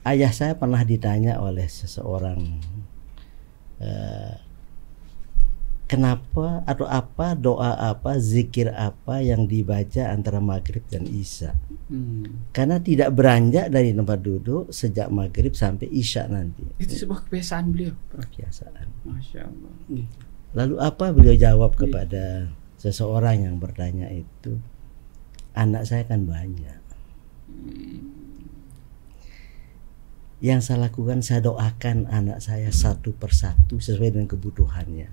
Ayah saya pernah ditanya oleh seseorang, kenapa atau apa doa apa, zikir apa yang dibaca antara maghrib dan isya? Karena tidak beranjak dari tempat duduk sejak maghrib sampai isya nanti. Itu sebuah kebiasaan beliau. Kebiasaan. Masya Allah. Lalu apa beliau jawab kepada seseorang yang bertanya itu? Anak saya kan banyak. Yang saya lakukan, saya doakan anak saya satu persatu sesuai dengan kebutuhannya.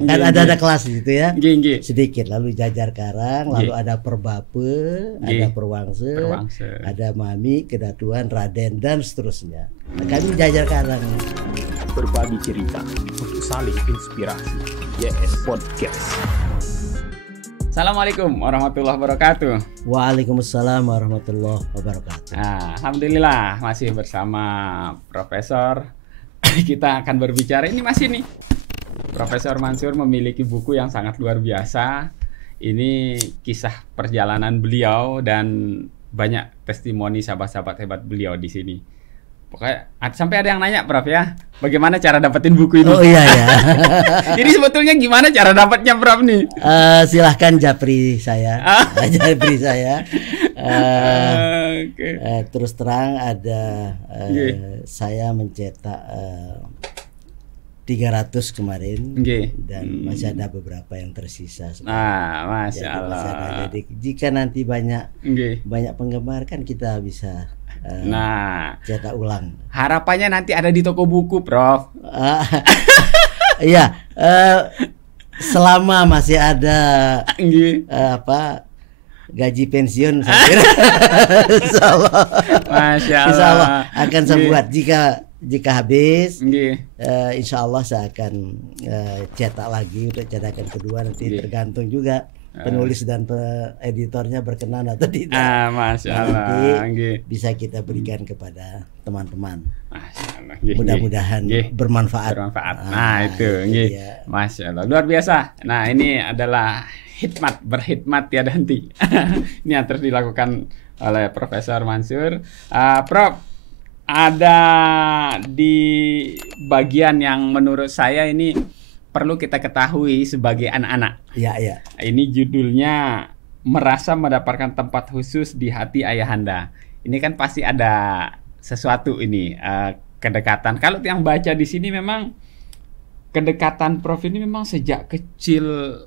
Kan ada kelas gitu ya, sedikit. Lalu jajar karang, lalu ada perbape, ada perwangse, ada mami, kedatuan, raden, dan seterusnya. Nah, kami jajar karang. Berbagi cerita untuk saling inspirasi. YS Podcast. Assalamualaikum warahmatullahi wabarakatuh. Waalaikumsalam warahmatullahi wabarakatuh. Alhamdulillah masih bersama Profesor. Kita akan berbicara ini masih nih. Profesor Mansur memiliki buku yang sangat luar biasa. Ini kisah perjalanan beliau dan banyak testimoni sahabat-sahabat hebat beliau di sini. Pokoknya sampai ada yang nanya, Prof ya, bagaimana cara dapetin buku ini? Oh iya ya. Jadi sebetulnya gimana cara dapatnya, Prof nih? Silahkan japri saya, japri saya. Terus terang ada saya mencetak 300 kemarin, dan masih ada beberapa yang tersisa. Masya Allah. Jadi jika nanti banyak penggemar kan kita bisa cetak ulang. Harapannya nanti ada di toko buku, Prof. Iya, selama masih ada gaji pensiun, saya kira Masya Allah. Insya Allah akan saya buat. Jika habis, insya Allah saya akan cetak lagi untuk cetakan kedua. Nanti tergantung juga penulis dan editornya berkenan atau tidak. Masya Allah. Nanti bisa kita berikan kepada teman-teman. Mudah-mudahan bermanfaat. Itu Masya Allah, luar biasa. Nah, ini adalah berkhidmat tiada henti. Ini yang terus dilakukan oleh Profesor Mansur. Prof, ada di bagian yang menurut saya ini perlu kita ketahui sebagai anak-anak. Iya. Ini judulnya merasa mendapatkan tempat khusus di hati ayahanda. Ini kan pasti ada sesuatu ini, kedekatan. Kalau yang baca di sini memang kedekatan Prof ini memang sejak kecil.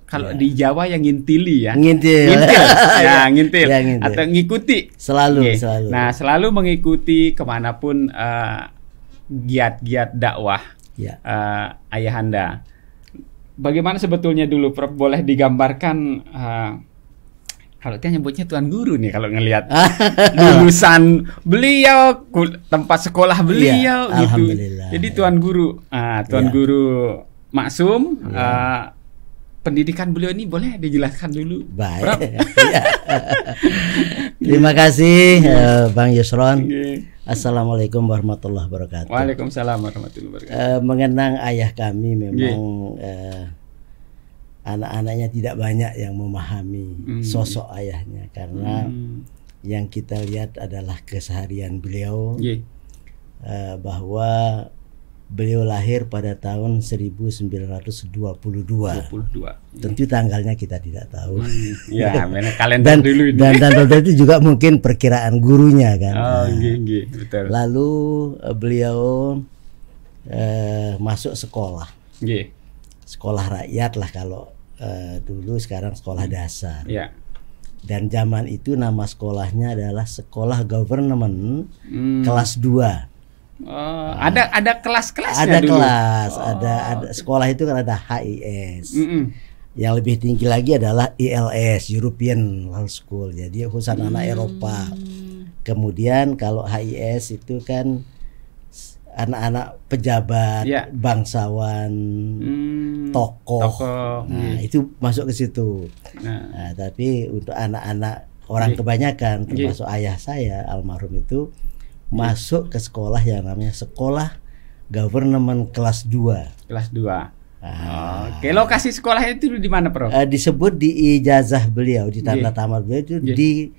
Kalau di Jawa yang ngintili ya. Ngintil. Atau ngikuti. Selalu. Nah, selalu mengikuti kemanapun giat-giat dakwah ayahanda. Bagaimana sebetulnya dulu, Prof? Boleh digambarkan, kalau dia nyebutnya Tuan Guru nih, kalau ngelihat lulusan beliau, tempat sekolah beliau, gitu. Jadi Tuan Guru, Guru Maksum, pendidikan beliau ini boleh dijelaskan dulu, Baik. Prof? Terima kasih, Bang Yusron. Assalamualaikum warahmatullahi wabarakatuh. Waalaikumsalam warahmatullahi wabarakatuh. Mengenang ayah kami memang anak-anaknya tidak banyak yang memahami sosok ayahnya, karena yang kita lihat adalah keseharian beliau, bahwa beliau lahir pada tahun 1922. Tentu tanggalnya kita tidak tahu. Ya, kalender dulu ini. Dan itu juga mungkin perkiraan gurunya kan. Betul. Lalu beliau masuk sekolah. Sekolah rakyat lah kalau dulu, sekarang sekolah dasar. Dan zaman itu nama sekolahnya adalah Sekolah Government kelas 2. Ada kelas-kelasnya dulu. Ada sekolah itu kan ada HIS. Yang lebih tinggi lagi adalah ILS, European Law School. Jadi khusus anak Eropa. Kemudian kalau HIS itu kan anak-anak pejabat, bangsawan, tokoh. Nah, itu masuk ke situ. Nah, tapi untuk anak-anak orang kebanyakan, termasuk ayah saya almarhum itu, masuk ke sekolah yang namanya Sekolah Government kelas 2. Kelas 2. Oke, lokasi sekolahnya itu di mana, Prof? Disebut di ijazah beliau, di tanda tamat beliau itu di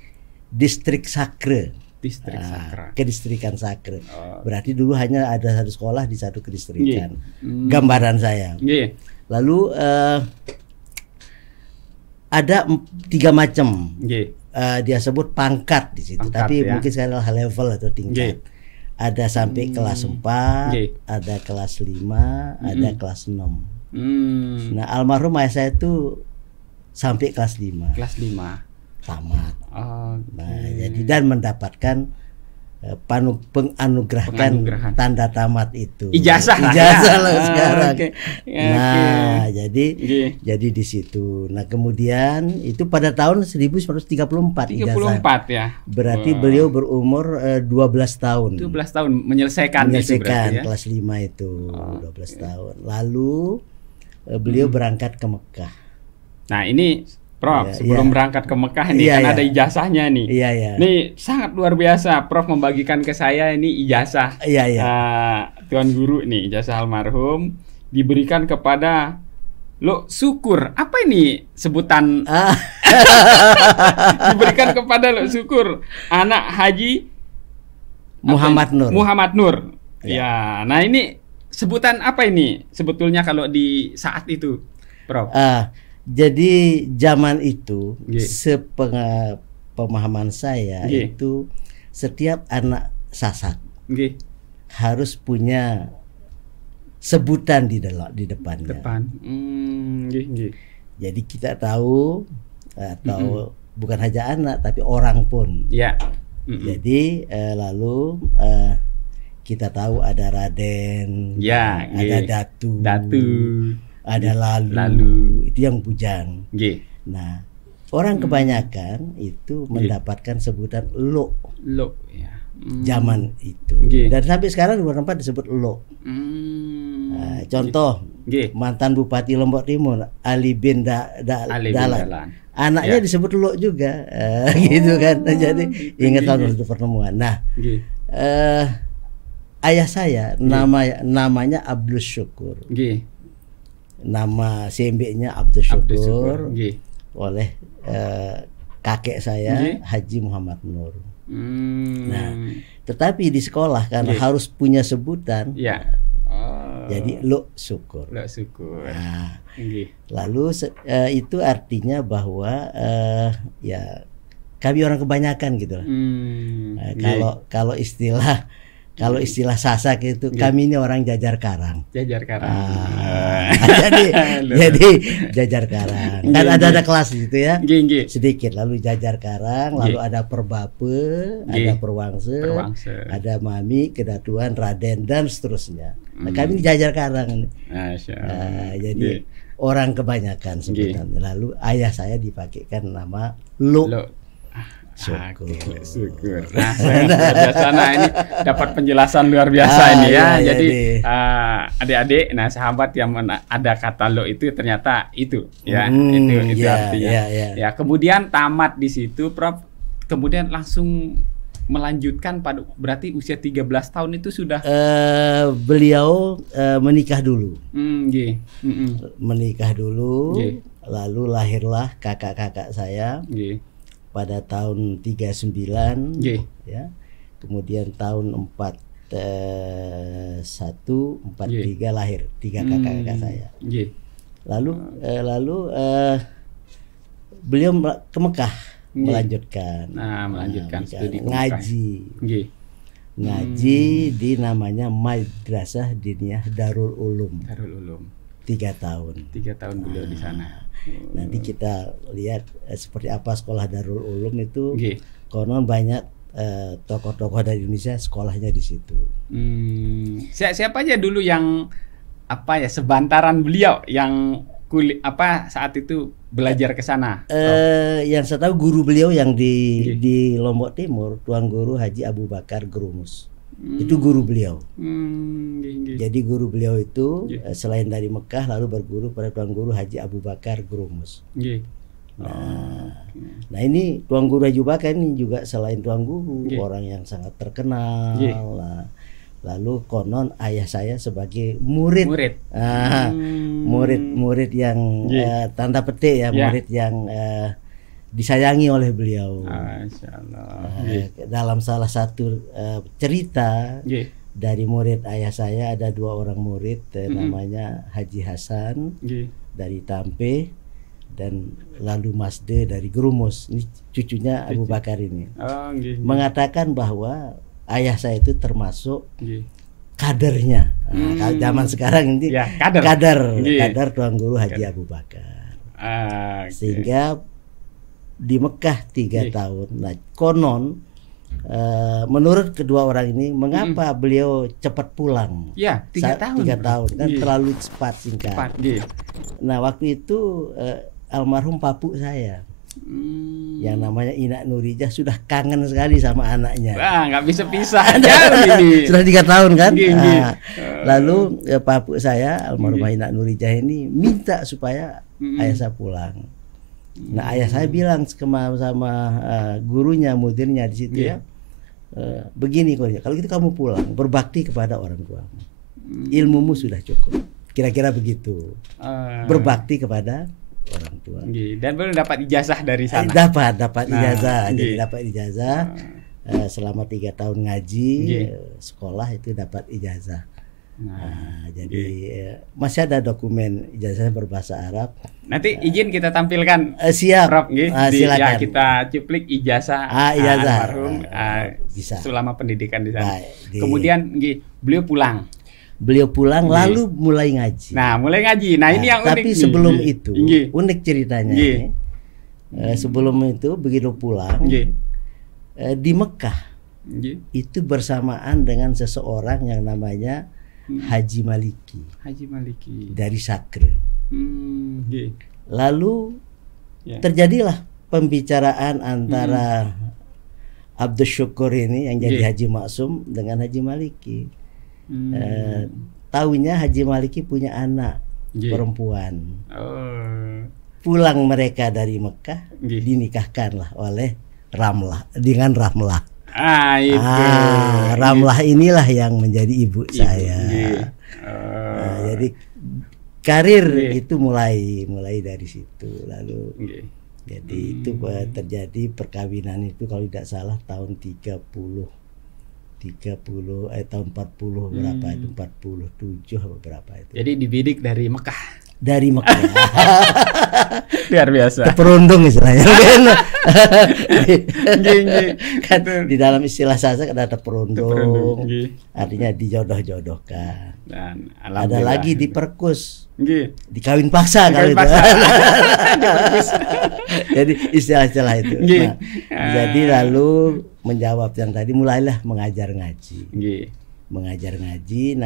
Distrik Sakre. Distrik Sakra. Kedistrikan Sakra. Oh. Berarti dulu hanya ada satu sekolah di satu kedistrikan. Nggih. Gambaran saya. Nggih. Lalu ada 3 macam. Nggih. Dia sebut pangkat di situ, Pangkat, tapi ya. mungkin sekarang level atau tingkat. Ada sampai kelas 4, Nggih. ada kelas 5, ada kelas 6. Nah, almarhum ayah saya itu sampai kelas 5. Kelas 5. Tamat. Oh, Nah, jadi dan mendapatkan penganugerahan tanda tamat itu. Ijazah lah Ijazah ya. lah sekarang. Oke. Ya, Nah, oke. jadi di situ. Nah, kemudian itu pada tahun 1934 ijazah. 34 ya. Berarti beliau berumur 12 tahun. 12 tahun menyelesaikan itu berarti ya. Kelas 5 itu 12 tahun. Lalu beliau berangkat ke Mekah. Nah, ini Prof, Iya, sebelum iya. berangkat ke Mekah ini Iya, kan iya. ada ijazahnya nih. Iya, iya. Nih sangat luar biasa. Prof membagikan ke saya ini ijazah. Iya, iya. Tuan Guru nih, ijazah almarhum diberikan kepada lo syukur. Apa ini sebutan? Diberikan kepada lo syukur anak Haji Muhammad Nur. Muhammad Nur. Ya. Ya. Nah, ini sebutan apa ini sebetulnya kalau di saat itu, Prof? Jadi zaman itu Nggih. pemahaman saya Nggih. itu setiap anak Sasak Nggih. harus punya sebutan di depannya. Nggih, nggih. Jadi kita tahu atau bukan hanya anak tapi orang pun. Ya. Jadi lalu kita tahu ada Raden, Ya, ada nggih. Datu, ada lalu itu yang bujang. Nggih. Nah, orang kebanyakan itu mendapatkan sebutan lo Ya. zaman itu. Nggih. Dan sampai sekarang di tempat disebut lo. Nah, contoh Nggih. mantan Bupati Lombok Timur Ali bin Ali bin Dahlan. Dahlan. Anaknya Ya. disebut lo juga, gitu kan. Jadi ingat waktu pertemuan. Nah, Nggih. ayah saya namanya Abdul Syukur. Nggih. Nama CMB-nya Abdul Syukur Nggih. oleh kakek saya Nggih. Haji Muhammad Nur. Nah, Nah, tetapi di sekolah karena Nggih. harus punya sebutan, ya. jadi lo syukur. Lo syukur. Nah, Nggih. lalu itu artinya bahwa ya kami orang kebanyakan gitu lah. Nggih. Kalau istilah Sasak itu Nggih. kami ini orang jajar karang. Jajar Karang. jadi jajar karang. Kan Nggih, ada kelas gitu ya. Nggih, nggih. Sedikit lalu jajar karang, lalu Nggih. ada Perbape, Nggih. ada Perwangse, Perwangse. ada Mami, Kedatuan, Raden dan seterusnya. Nah, Hmm. kami ini jajar karang ini. Masya Nah, Allah. jadi Nggih. orang kebanyakan sebenarnya. Lalu ayah saya dipakaikan nama Lo. Lo. Syukur. Oke, syukur. Nah, luar biasa. Nah, ini dapat penjelasan luar biasa ini ya. iya, Jadi iya. adik-adik, nah sahabat yang ada kata lo itu ternyata itu ya, itu ya, artinya. ya. Ya, kemudian tamat di situ, Prof. Kemudian langsung melanjutkan pada berarti usia 13 tahun itu sudah Beliau menikah dulu. nggih. Menikah dulu, Nggih. lalu lahirlah kakak-kakak saya Nggih. pada tahun 39 Nggih. ya. Kemudian tahun 41, 43 lahir 3 kakak-kakak saya. Nggih. Lalu beliau ke Mekah Nggih. melanjutkan. Nah, melanjutkan studi ke Mekah. ngaji. Nggih. Ngaji di namanya Madrasah Diniyah Darul Ulum Darul Ulum. 3 tahun. 3 tahun beliau di sana. Nanti kita lihat seperti apa sekolah Darul Ulum itu. Nggih. Konon banyak tokoh-tokoh dari Indonesia sekolahnya di situ. Siapa aja dulu yang sebantaran beliau yang saat itu belajar ke sana? Yang saya tahu guru beliau yang Nggih. di Lombok Timur, Tuan Guru Haji Abu Bakar Gerumus. Itu guru beliau. Nggih. Jadi guru beliau itu Nggih. selain dari Mekah lalu berguru pada Tuan Guru Haji Abu Bakar Gerumus. Nggih. Nah ini Tuan Guru Haji Bakar ini juga selain Tuan Guru Nggih. orang yang sangat terkenal. Nggih. Lah. Lalu konon ayah saya sebagai murid. Murid yang Nggih. tanda petik ya, Ya. murid yang disayangi oleh beliau. Masya Allah. Dalam salah satu cerita dari murid ayah saya, ada 2 orang murid, namanya Haji Hasan dari Tampe dan lalu Masde dari Grumus. Ini cucunya Abu Bakar ini. Mengatakan bahwa ayah saya itu termasuk kadernya. Zaman sekarang ini kader Tuan Guru Haji Abu Bakar. Sehingga di Mekah 3 tahun. Nah, konon menurut kedua orang ini, mengapa beliau cepat pulang? Ya, 3 tahun. 3 tahun kan terlalu cepat, singkat. Nah, waktu itu almarhum papu saya, yang namanya Inak Nurijah, sudah kangen sekali sama anaknya. Nggak bisa pisah jauh ini. Sudah 3 tahun kan. Lalu papu saya almarhum Inak Nurijah ini minta supaya ayah saya pulang. Nah, ayah saya bilang sama gurunya, mudirnya di situ ya, begini kalau gitu kamu pulang, berbakti kepada orang tuamu, ilmumu sudah cukup, kira-kira begitu. Berbakti kepada orang tua. Dan belum dapat ijazah dari sana. Dapat ijazah. Jadi dapat ijazah selama 3 tahun ngaji sekolah itu dapat ijazah. Jadi masih ada dokumen ijazahnya berbahasa Arab. Nanti izin kita tampilkan. Siap. Prof, silakan. Ya, kita cuplik ijazah almarhum bisa. Selama pendidikan di sana. Kemudian beliau pulang. Lalu mulai ngaji. Nah, mulai ngaji. Nah, ini yang unik. Tapi sebelum itu, unik ceritanya. Sebelum itu begitu pulang di Mekah, itu bersamaan dengan seseorang yang namanya Haji Maliki. Dari Sakre. Lalu terjadilah pembicaraan antara Abdul Syukur ini yang jadi Haji Maksum dengan Haji Maliki. Tahunya Haji Maliki punya anak perempuan. Pulang mereka dari Mekah, dinikahkanlah oleh Ramlah dengan Ramlah. Ramlah inilah yang menjadi ibu saya. Jadi karir itu mulai dari situ. Lalu jadi itu terjadi perkawinan itu kalau tidak salah tahun 30 tahun 40 berapa itu, 47 atau berapa itu. Jadi dibidik dari Mekah. Luar biasa. Keperundung istilahnya. Kan di dalam istilah Sasak ada perundung. Artinya dijodoh-jodohkan. Dan ada lagi diperkus. Dikawin paksa kalau itu. Jadi istilah-istilah itu. Jadi lalu menjawab yang tadi, mulailah mengajar ngaji. Nah,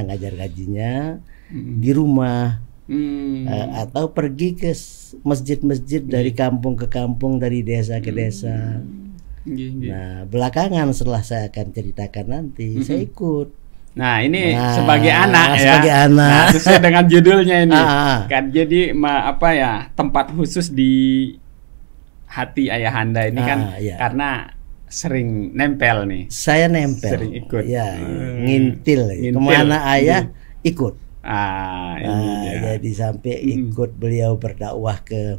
ngajar ngajinya di rumah. Atau pergi ke masjid-masjid dari kampung ke kampung, dari desa ke desa. Nah, belakangan setelah saya akan ceritakan nanti, saya ikut. Nah, ini sebagai anak ya. Sebagai anak. Nah, sesuai dengan judulnya ini. Kan jadi tempat khusus di hati ayahanda ini kan karena sering nempel nih. Saya nempel. Sering ikut. Ya, ngintil. Kemana ayah ikut. Jadi sampai ikut beliau berdakwah ke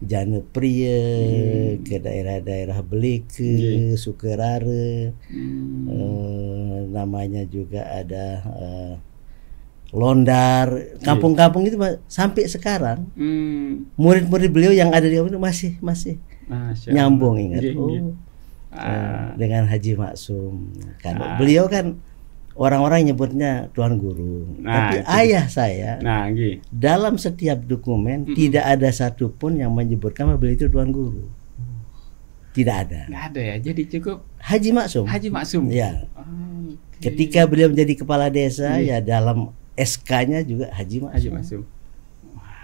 Janeprie, ke daerah-daerah Beleke, Sukerare, namanya juga ada Londar, kampung-kampung itu sampai sekarang. Murid-murid beliau yang ada di kampung masih nyambung, ingat. Dengan Haji Maksum. Karena beliau kan orang-orang nyebutnya Tuan Guru, tapi ayah saya dalam setiap dokumen tidak ada satupun yang menyebutkan bahwa beliau itu Tuan Guru. Tidak ada. Nggak ada ya. Jadi cukup Haji Maksum. Ya. Ketika beliau menjadi kepala desa, ya dalam SK-nya juga Haji Maksum.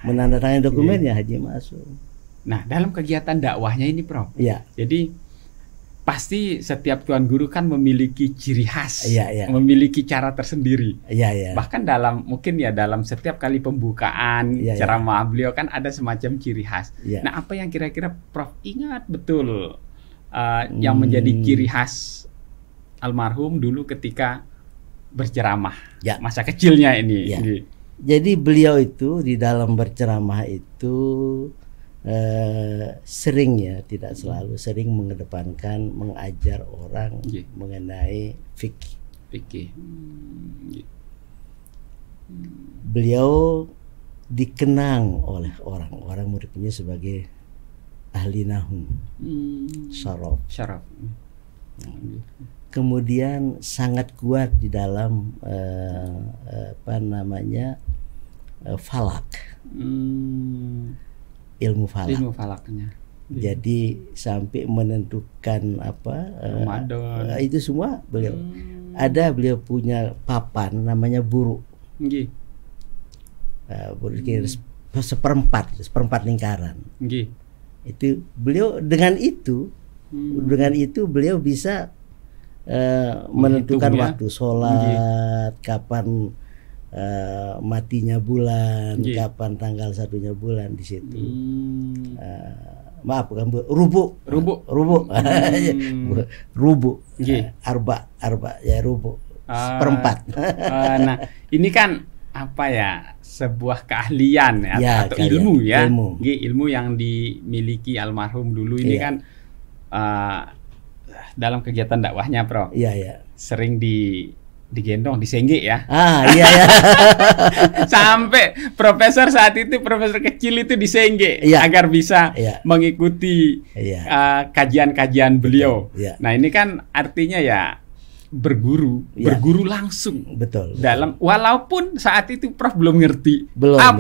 Menandatangani dokumennya Haji Maksum. Nah, dalam kegiatan dakwahnya ini, Prof. Ya. Jadi pasti setiap Tuan Guru kan memiliki ciri khas, memiliki cara tersendiri. Bahkan dalam setiap kali pembukaan ceramah beliau kan ada semacam ciri khas. Nah, apa yang kira-kira Prof ingat betul yang menjadi ciri khas almarhum dulu ketika berceramah, masa kecilnya ini? Jadi beliau itu di dalam berceramah itu sering ya, tidak selalu, sering mengedepankan mengajar orang mengenai fikih. Beliau dikenang oleh orang-orang muridnya sebagai ahli nahwu, syaraf. Kemudian sangat kuat di dalam falak, ilmu falaknya. Jadi sampai menentukan Ramadan, itu semua beliau. Beliau punya papan namanya buruk. Buruk seperempat lingkaran. Itu beliau dengan itu beliau bisa menentukan waktu sholat, kapan matinya bulan, kapan tanggal satunya bulan di situ. Maaf, bukan rubu. Arba ya, rubu. Seperempat. Nah, ini kan sebuah keahlian atau ilmu ya. Ilmu yang dimiliki almarhum dulu ini kan dalam kegiatan dakwahnya, Prof. Iya. Sering digendong, disengge ya. Iya. Sampai profesor saat itu, profesor kecil itu disengge agar bisa mengikuti kajian-kajian beliau. Nah, ini kan artinya ya berguru langsung. Betul. Dalam walaupun saat itu Prof belum ngerti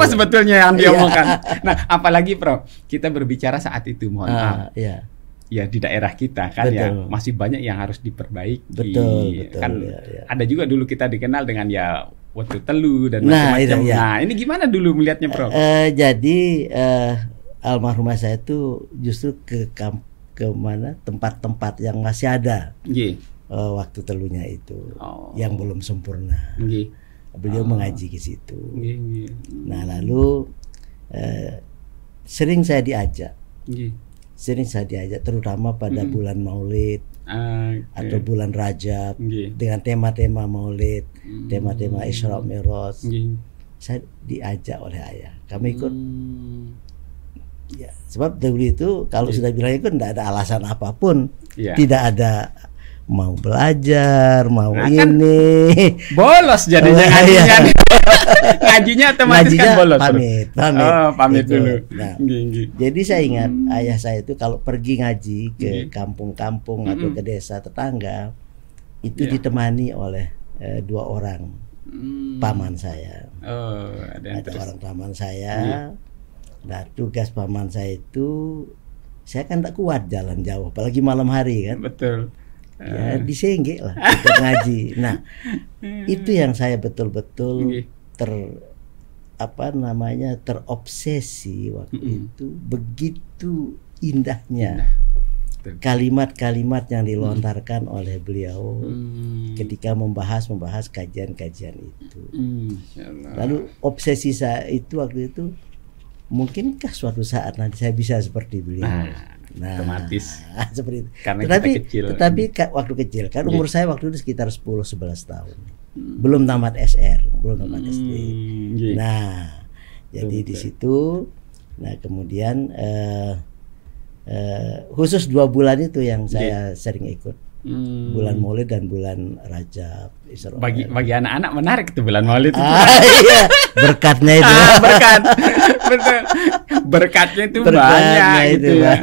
sebetulnya yang dia omongkan. Nah, apalagi Prof, kita berbicara saat itu, mohon maaf. Ya di daerah kita kan ya masih banyak yang harus diperbaiki. Betul. Kan ada juga dulu kita dikenal dengan wetu telu dan macam-macam. Nah, ini gimana dulu melihatnya, Prof? Jadi almarhumah saya itu justru ke mana tempat-tempat yang masih ada. Waktu telunya itu yang belum sempurna. Beliau mengaji ke situ. Nah, lalu sering saya diajak. Terutama pada bulan Maulid atau bulan Rajab dengan tema-tema Maulid, tema-tema Isra Mi'raj. Saya diajak oleh ayah. Kami ikut. Ya, sebab dulu itu kalau sudah bilang ikut tidak ada alasan apapun, tidak ada mau belajar, mau ini. Bolos jadinya ngajinya. Ngajinya otomatis kan bolos. Pamit dulu. Nah, jadi saya ingat ayah saya itu kalau pergi ngaji ke kampung-kampung atau ke desa tetangga itu ditemani oleh 2 orang paman saya. Ada orang paman saya. Nah, tugas paman saya itu, saya kan tak kuat jalan jauh, apalagi malam hari kan. Betul. Ya disengge lah untuk ngaji. Nah, itu yang saya betul-betul terobsesi waktu itu. Begitu indahnya kalimat-kalimat yang dilontarkan oleh beliau ketika membahas kajian-kajian itu. Lalu obsesi saya itu waktu itu, mungkinkah suatu saat nanti saya bisa seperti beliau? Nah, otomatis seperti itu. Karena tetapi waktu kecil kan umur saya waktu itu sekitar 10-11 tahun. Belum tamat SR, belum tamat SD. Nah, jadi di situ kemudian khusus 2 bulan itu yang saya sering ikut. Bulan Maulid dan bulan Rajab. Bagi anak-anak menarik itu bulan Maulid itu. Iya, berkatnya itu. Berkat. Betul. Berkatnya itu banyak itu ya.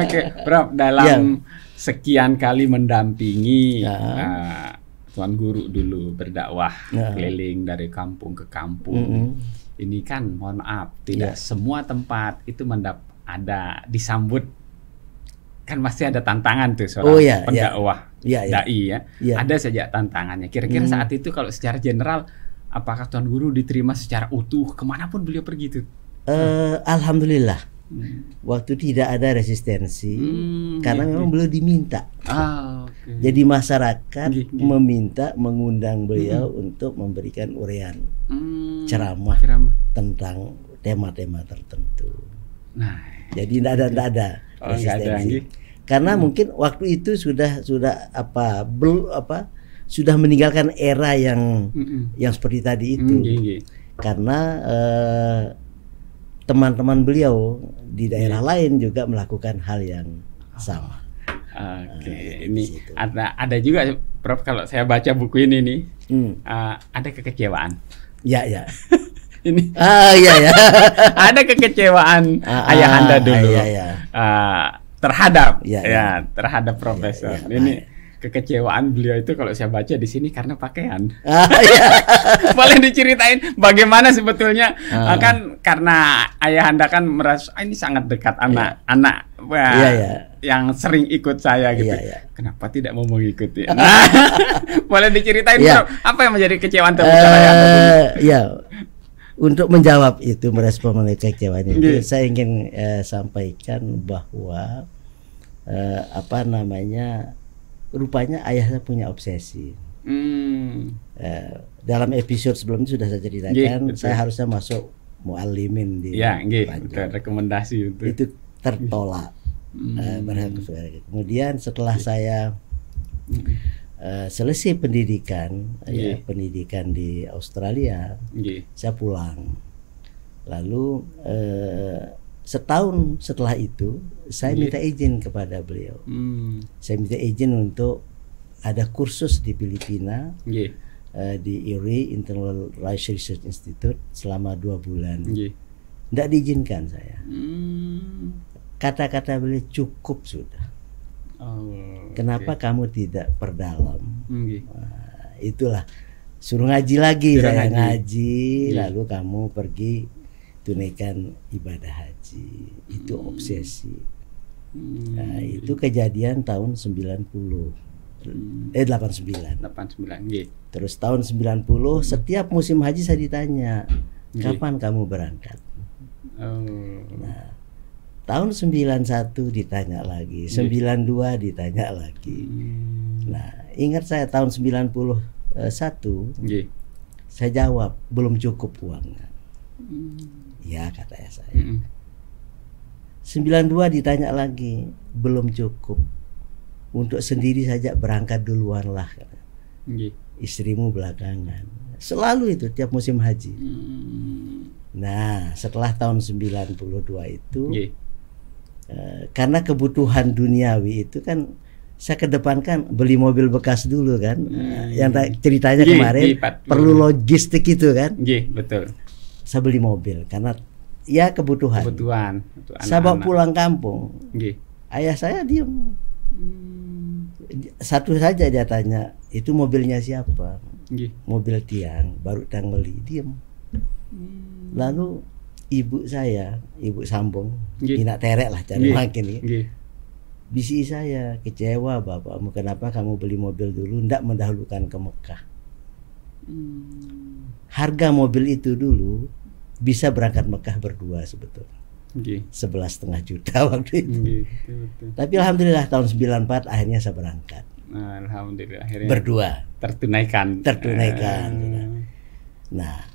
Oke, Prof, dalam sekian kali mendampingi Tuan Guru dulu berdakwah keliling dari kampung ke kampung. Ini kan mohon maaf, tidak semua tempat itu ada disambut. Kan pasti ada tantangan tuh seorang pendakwah, dai ya. Ada saja tantangannya. Kira-kira saat itu kalau secara general, apakah Tuan Guru diterima secara utuh kemanapun beliau pergi itu? Alhamdulillah, waktu tidak ada resistensi karena memang beliau diminta. Jadi masyarakat mengundang beliau untuk memberikan uraian, ceramah tentang tema-tema tertentu. Nah, jadi tidak ada resistensi. Karena mungkin waktu itu sudah meninggalkan era yang seperti tadi itu. Karena teman-teman beliau di daerah lain juga melakukan hal yang sama. Oke, ini ada juga Prof, kalau saya baca buku ini nih, ada kekecewaan. Ya. Ini. Iya ya. Ada kekecewaan ayah Anda dulu. Terhadap terhadap profesor. Ini kekecewaan beliau itu kalau saya baca di sini karena pakaian. Boleh diceritain bagaimana sebetulnya kan karena ayah Anda kan merasa ini sangat dekat anak yang sering ikut saya gitu. Kenapa tidak mau mengikuti? Nah, boleh diceritain Bro, apa yang menjadi kekecewaan terbesar ayah Anda dulu? Untuk menjawab itu, merespon mengenai kekecewaan itu, saya ingin sampaikan bahwa rupanya ayah saya punya obsesi. Dalam episode sebelumnya sudah saya ceritakan, saya harusnya masuk muallimin di rekomendasi itu tertolak. Kemudian setelah saya selesai pendidikan di Australia, saya pulang. Lalu setahun setelah itu saya minta izin kepada beliau. Saya minta izin untuk ada kursus di Filipina, di IRI, International Rice Research Institute, selama 2 bulan. Tidak diizinkan saya. Kata-kata beliau, cukup sudah. Kenapa kamu tidak perdalam? Itulah, suruh ngaji lagi. Saya ngaji, lalu kamu pergi tunaikan ibadah haji. Itu obsesi. Nah, itu kejadian tahun 89. Terus tahun 90 setiap musim haji saya ditanya, kapan kamu berangkat? Nah, tahun 91 ditanya lagi, 92 ditanya lagi. Nah, ingat saya tahun 91 saya jawab belum cukup uangnya. Ya, kata saya. 92 ditanya lagi, belum cukup. Untuk sendiri saja berangkat duluan lah. Istrimu belakangan. Selalu itu tiap musim haji. Nah, setelah tahun 92 itu, karena kebutuhan duniawi itu kan saya kedepankan beli mobil bekas dulu kan. Yang ceritanya kemarin perlu logistik itu kan. Betul. Saya beli mobil karena ya kebutuhan. Saya bawa pulang kampung. Ayah saya diem. Satu saja dia tanya, itu mobilnya siapa? Mobil Tiang, baru Tiang beli. Diem. Lalu ibu saya, ibu Sambung, tidak terek lah cari makin ini. Bisi saya, kecewa bapakmu, kenapa kamu beli mobil dulu, tidak mendahulukan ke Mekah. Harga mobil itu dulu bisa berangkat Mekah berdua sebetulnya. 11,5 juta waktu itu. Tapi alhamdulillah tahun 94 akhirnya saya berangkat. Alhamdulillah akhirnya berdua. Tertunaikan. Nah,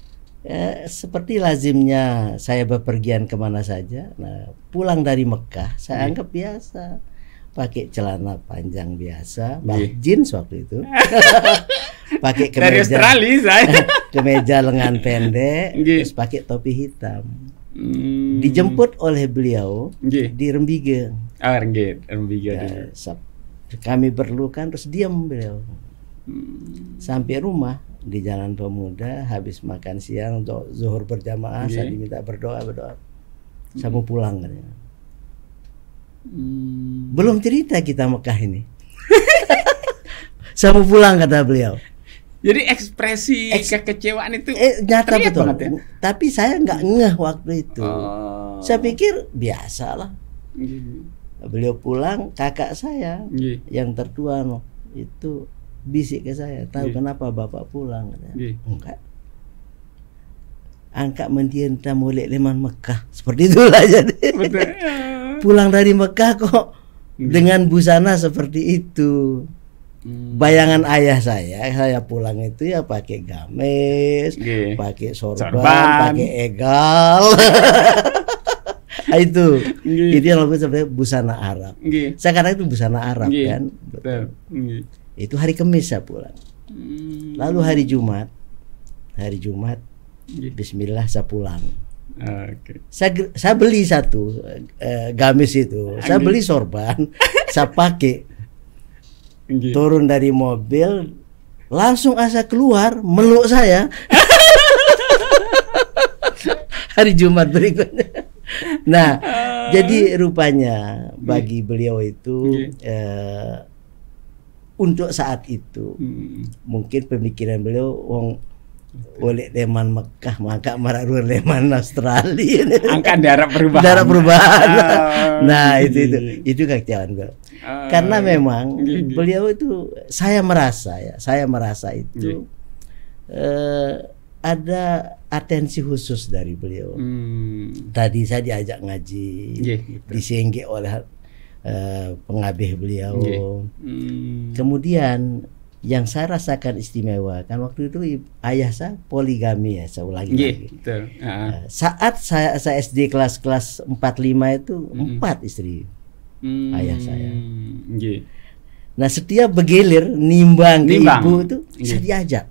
seperti lazimnya saya bepergian kemana saja. Nah, pulang dari Mekah saya anggap biasa, pakai celana panjang biasa, jeans waktu itu. Pakai kemeja, dari Australia saya. Kemeja lengan pendek, terus pakai topi hitam. Dijemput oleh beliau di Rembige. Rembige. Kami perlukan, terus diam beliau. Sampai rumah di Jalan Pemuda, habis makan siang untuk zuhur berjamaah, saya diminta berdoa. Saya mau pulang katanya. Belum cerita kita Mekah ini. Saya mau pulang kata beliau. Jadi ekspresi kekecewaan itu nyata betul. Ya? Tapi saya nggak ngeh waktu itu. Saya pikir biasa lah. Beliau pulang, kakak saya yang tertua itu bisik ke saya, tahu kenapa bapak pulang? Enggak. Angkat mendienta mulai leman Mekah. Seperti itulah jadi. Betul. Pulang dari Mekah kok dengan busana seperti itu. Bayangan ayah saya pulang itu ya pakai gamis, pakai sorban, pakai egal. Itu yang lakukan sebenarnya busana Arab. Sekarang itu busana Arab kan. Itu hari Kamis saya pulang. Lalu hari Jumat, Bismillah saya pulang. Saya beli satu gamis itu, saya beli sorban, saya pakai, turun dari mobil, langsung asa keluar meluk saya. Hari Jumat berikutnya. Nah, jadi rupanya bagi beliau itu untuk saat itu mungkin pemikiran beliau oleh leman Mekah maka mararur leman Australia. Angkat darah perubahan. Darah perubahan. Nah, itu kekecewaan beliau. Karena memang beliau itu saya merasa itu ada atensi khusus dari beliau. Tadi saya diajak ngaji, disengge oleh pengabih beliau. Kemudian yang saya rasakan istimewa kan waktu itu ayah saya poligami ya, saya ulangi lagi. Saat saya SD kelas 4-5 itu 4 istri ayah saya. Nah setiap begilir nimbang ke ibu itu saya diajak.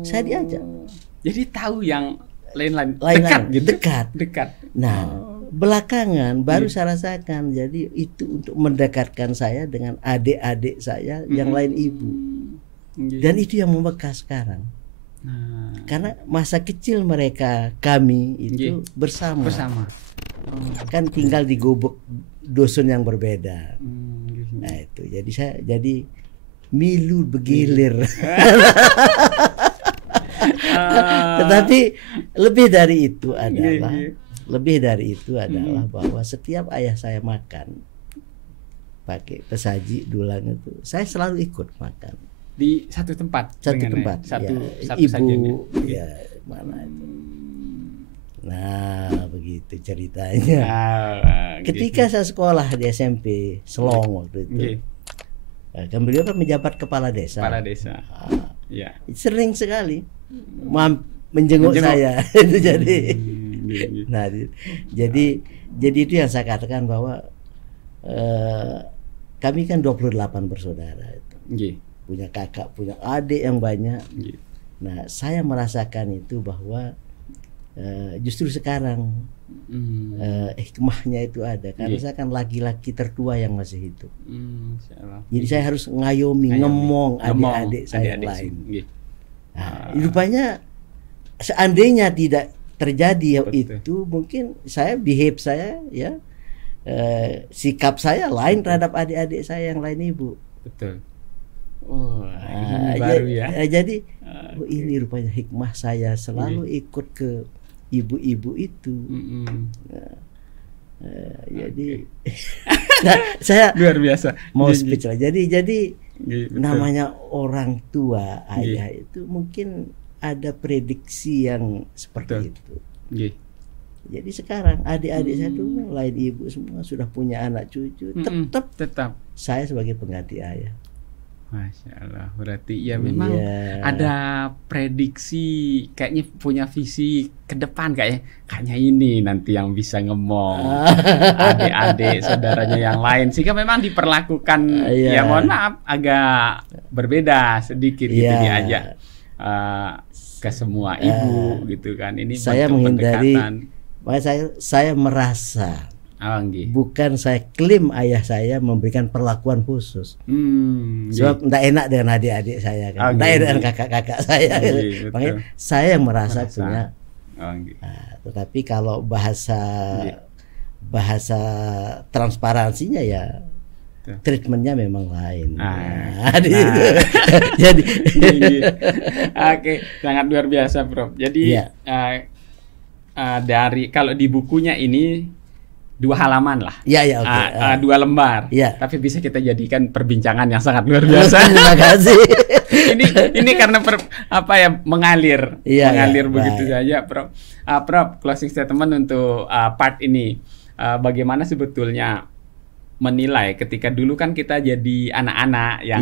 Saya diajak. Jadi tahu yang lain-lain dekat. Nah belakangan baru saya rasakan, jadi itu untuk mendekatkan saya dengan adik-adik saya yang lain ibu. Dan itu yang membekas sekarang. Karena masa kecil kami itu bersama. Kan tinggal di gubuk dusun yang berbeda. Nah itu jadi milu begilir. Tetapi lebih dari itu adalah bahwa setiap ayah saya makan pakai pesaji dulang itu, saya selalu ikut makan di satu tempat. Satu ibu ya mana itu. Nah begitu ceritanya. Ketika saya sekolah di SMP Selong waktu itu, kan beliau kan menjabat kepala desa. Sering sekali menjenguk saya. Itu jadi itu yang saya katakan bahwa kami kan 28 bersaudara itu. Punya kakak, punya adik yang banyak. Nah, saya merasakan itu bahwa justru sekarang hikmahnya itu ada karena saya kan laki-laki tertua yang masih hidup. Jadi saya harus ngayomi, ngomong adik-adik saya yang lain. Nah, rupanya seandainya tidak terjadi itu, mungkin saya sikap saya lain terhadap adik-adik saya yang lain ibu. Betul. Ini baru ya. Jadi ini rupanya hikmah saya selalu ikut ke ibu-ibu itu. Jadi saya luar biasa. Mau speech lah. Jadi namanya orang tua ayah itu mungkin ada prediksi yang seperti itu. Jadi sekarang adik-adik saya tuh lain ibu semua sudah punya anak cucu, tetap saya sebagai pengganti ayah. Masya Allah, berarti ya memang ada prediksi, kayaknya punya visi ke depan kayaknya ini nanti yang bisa ngomong adik-adik saudaranya yang lain, sehingga memang diperlakukan ya mohon maaf agak berbeda sedikit gitu, diajak ke semua ibu gitu kan. Ini saya menghindari, makanya saya merasa bukan saya klaim ayah saya memberikan perlakuan khusus. Sebab tidak enak dengan adik-adik saya kan. Tidak enak dengan kakak-kakak saya. Makanya saya yang merasa punya. Tetapi kalau bahasa transparansinya ya treatmentnya memang lain. Jadi sangat luar biasa, Prof. Jadi dari kalau di bukunya ini 2 halaman lah, 2 lembar, tapi bisa kita jadikan perbincangan yang sangat luar biasa. Terima kasih. ini karena mengalir begitu saja, Prof. Prof, closing statement untuk part ini, bagaimana sebetulnya menilai ketika dulu kan kita jadi anak-anak yang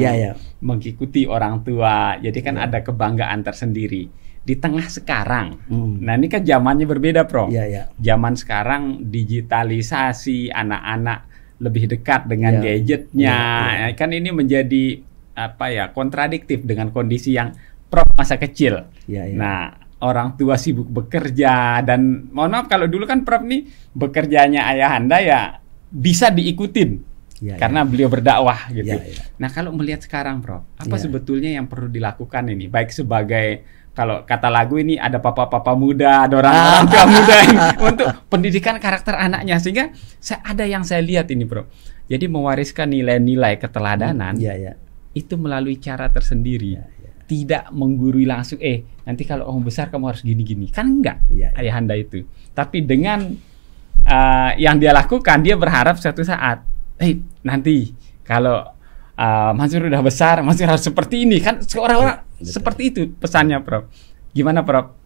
mengikuti orang tua, jadi kan ada kebanggaan tersendiri. Di tengah sekarang, nah ini kan zamannya berbeda, Prof. Zaman sekarang digitalisasi, anak-anak lebih dekat dengan gadgetnya, kan ini menjadi kontradiktif dengan kondisi yang Prof masa kecil. Nah, orang tua sibuk bekerja, dan mohon maaf kalau dulu kan Prof nih bekerjanya ayahanda ya bisa diikutin karena beliau berdakwah gitu. Nah kalau melihat sekarang Prof, apa sebetulnya yang perlu dilakukan ini? Baik sebagai, kalau kata lagu ini ada papa-papa muda, ada orang-orang tua muda ini, untuk pendidikan karakter anaknya, sehingga ada yang saya lihat ini Prof. Jadi mewariskan nilai-nilai keteladanan itu melalui cara tersendiri. Tidak menggurui langsung, nanti kalau kamu besar kamu harus gini-gini. Kan enggak, ayahanda itu. Tapi dengan yang dia lakukan, dia berharap suatu saat, nanti kalau Mansur udah besar, Mansur harus seperti ini. Kan orang-orang seperti itu pesannya Prof. Gimana Prof?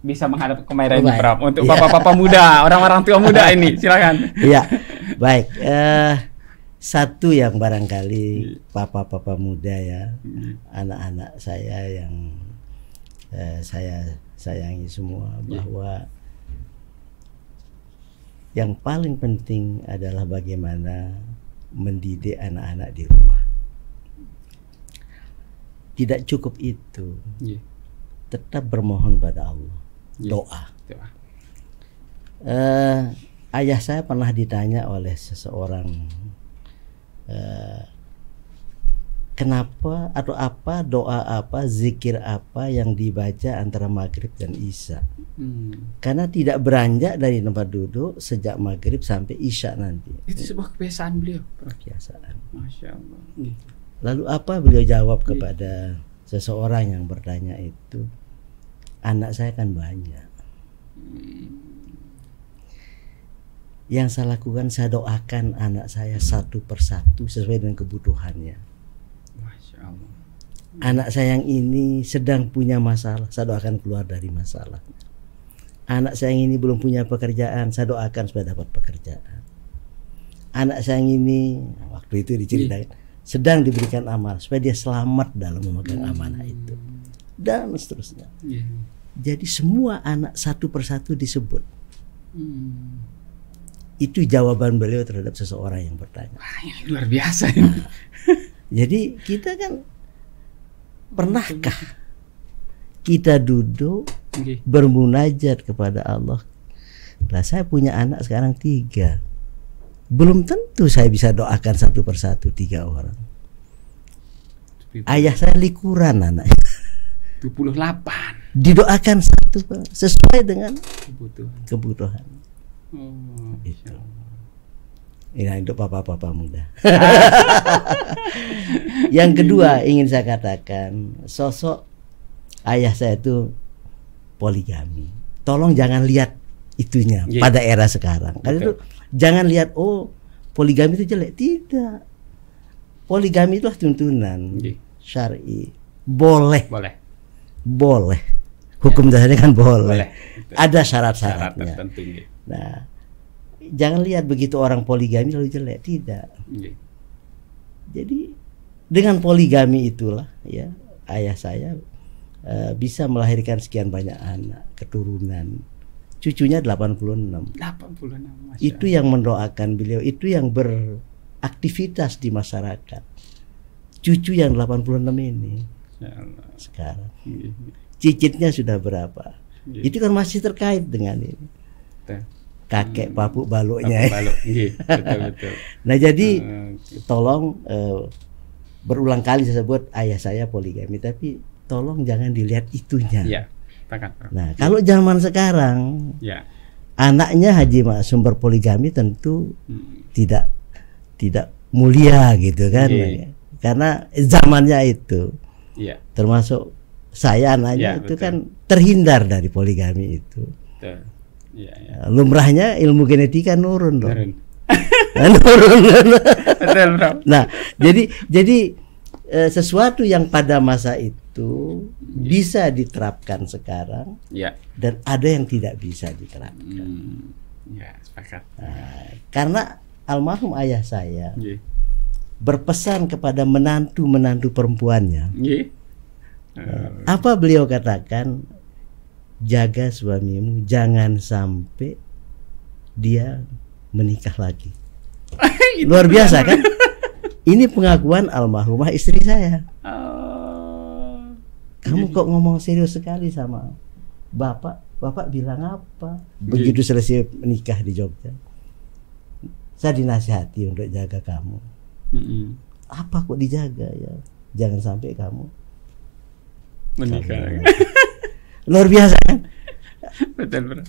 Bisa menghadap kamera ini Prof, untuk bapak-bapak muda, orang-orang tua muda ini, silakan. Iya, baik. Satu yang barangkali papa-papa muda ya, anak-anak saya yang saya sayangi semua, bahwa yang paling penting adalah bagaimana mendidik anak-anak di rumah. Tidak cukup itu, tetap bermohon pada Allah, doa. Ayah saya pernah ditanya oleh seseorang, kenapa atau apa, doa apa, zikir apa yang dibaca antara maghrib dan isya? Karena tidak beranjak dari tempat duduk sejak maghrib sampai isya nanti. Itu sebuah kebiasaan beliau. Kebiasaan. Masya Allah. Lalu apa beliau jawab kepada seseorang yang bertanya itu? Anak saya kan banyak. Yang saya lakukan, saya doakan anak saya satu persatu sesuai dengan kebutuhannya. Masya Allah. Anak saya yang ini sedang punya masalah, saya doakan keluar dari masalah. Anak saya yang ini belum punya pekerjaan, saya doakan supaya dapat pekerjaan. Anak saya yang ini, waktu itu diceritakan, sedang diberikan amal supaya dia selamat dalam memegang amanah itu, dan seterusnya. Jadi semua anak satu persatu disebut. Itu jawaban beliau terhadap seseorang yang bertanya. Wah, ini luar biasa ini. Jadi kita kan, pernahkah kita duduk bermunajat kepada Allah? Lah saya punya anak sekarang 3. Belum tentu saya bisa doakan satu persatu 3 orang. Ayah saya likuran anaknya. 28. Didoakan satu sesuai dengan kebutuhan. Itu. Ini untuk papa-papa muda. Yang kedua ingin saya katakan, sosok ayah saya itu poligami. Tolong jangan lihat itunya pada era sekarang. Karena itu jangan lihat poligami itu jelek. Tidak. Poligami itu tuntunan syar'i. Boleh. Hukum dasarnya kan boleh. Ada syarat-syaratnya. Nah, jangan lihat begitu orang poligami lalu jelek, tidak. Jadi dengan poligami itulah ya ayah saya bisa melahirkan sekian banyak anak, keturunan. Cucunya 86. Itu yang mendoakan beliau, itu yang beraktivitas di masyarakat. Cucu yang 86 ini sekarang. Cicitnya sudah berapa? Itu kan masih terkait dengan ini. Kakek papuk baluknya. Betul. Nah jadi tolong, berulang kali saya sebut ayah saya poligami, tapi tolong jangan dilihat itunya. Nah kalau zaman sekarang anaknya Haji Maksum berpoligami tentu tidak mulia gitu kan, karena zamannya itu. Termasuk saya anaknya itu kan terhindar dari poligami itu. Lumrahnya ilmu genetika nurun dong. Nah, jadi sesuatu yang pada masa itu bisa diterapkan sekarang, dan ada yang tidak bisa diterapkan. Sepakat. Karena almarhum ayah saya berpesan kepada menantu perempuannya. Apa beliau katakan? Jaga suamimu, jangan sampai dia menikah lagi. Luar biasa kan? Ini pengakuan almarhumah istri saya. Kamu kok ngomong serius sekali sama Bapak bilang apa? Begitu selesai menikah di Jogja, saya dinasihati untuk jaga kamu. Apa kok dijaga ya? Jangan sampai kamu menikah. Luar biasa kan? Betul, bro.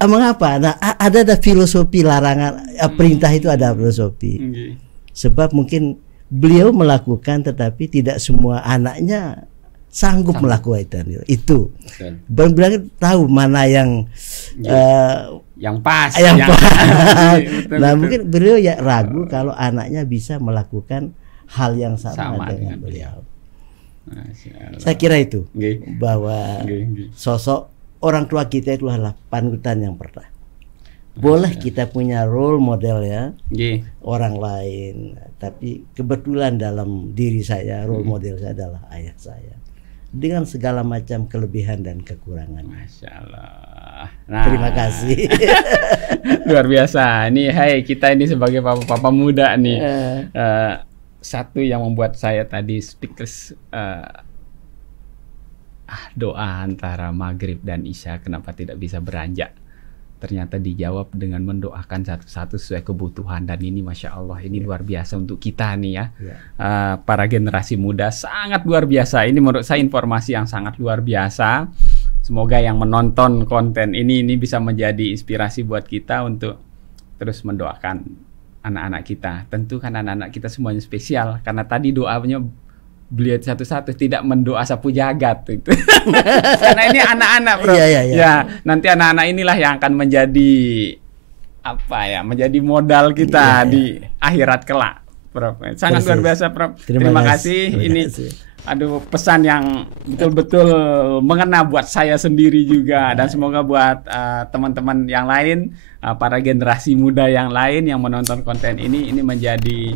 Emang apa? Nah, ada filosofi larangan, perintah itu ada filosofi. Sebab mungkin beliau melakukan, tetapi tidak semua anaknya sanggup melakukan itu. Beliau tahu mana yang pas. Betul, nah, mungkin beliau ya ragu kalau anaknya bisa melakukan hal yang sama dengan beliau. Saya kira itu bahwa sosok orang tua kita itu adalah panutan yang pertama. Boleh kita punya role model ya, orang lain, tapi kebetulan dalam diri saya role model saya adalah ayah saya dengan segala macam kelebihan dan kekurangan. Masya Allah. Nah, terima kasih. Luar biasa. Nih, kita ini sebagai papa muda nih. Satu yang membuat saya tadi speechless, doa antara maghrib dan isya kenapa tidak bisa beranjak, ternyata dijawab dengan mendoakan satu-satu sesuai kebutuhan. Dan ini Masya Allah, ini luar biasa untuk kita nih ya. Para generasi muda sangat luar biasa. Ini menurut saya informasi yang sangat luar biasa. Semoga yang menonton konten ini bisa menjadi inspirasi buat kita untuk terus mendoakan anak-anak kita. Tentu kan anak-anak kita semuanya spesial, karena tadi doanya beliau satu-satu, tidak mendoa sapu jagat itu. Karena ini anak-anak, bro. Ya, nanti anak-anak inilah yang akan menjadi menjadi modal kita di akhirat kelak, Prof. Sangat luar biasa, Prof. Terima kasih. Ini pesan yang betul-betul mengena buat saya sendiri juga, dan semoga buat teman-teman yang lain, para generasi muda yang lain yang menonton konten ini menjadi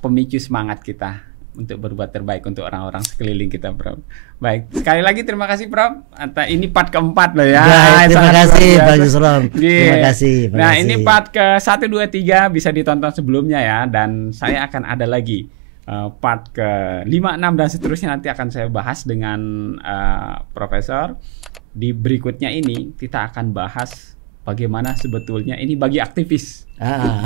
pemicu semangat kita untuk berbuat terbaik untuk orang-orang sekeliling kita, Prof. Baik, sekali lagi terima kasih, Prof. Ini part keempat loh ya. Terima kasih, Pak Yusron. Terima kasih. Nah, ini part ke 1, 2, 3 bisa ditonton sebelumnya ya, dan saya akan ada lagi part ke 5, 6 dan seterusnya nanti akan saya bahas dengan Profesor. Di berikutnya ini kita akan bahas bagaimana sebetulnya ini bagi aktivis.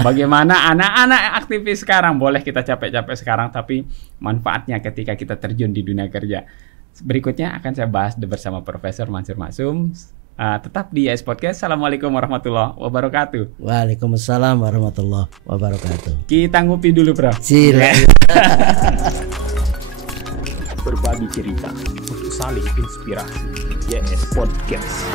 Bagaimana anak-anak aktivis sekarang, boleh kita capek-capek sekarang, tapi manfaatnya ketika kita terjun di dunia kerja. Berikutnya akan saya bahas bersama Profesor Mansur Maksum. Tetap di YS Podcast. Assalamualaikum warahmatullahi wabarakatuh. Waalaikumsalam warahmatullahi wabarakatuh. Kita ngopi dulu, Bro. Silakan. Berbagi cerita untuk saling inspirasi. YS Podcast.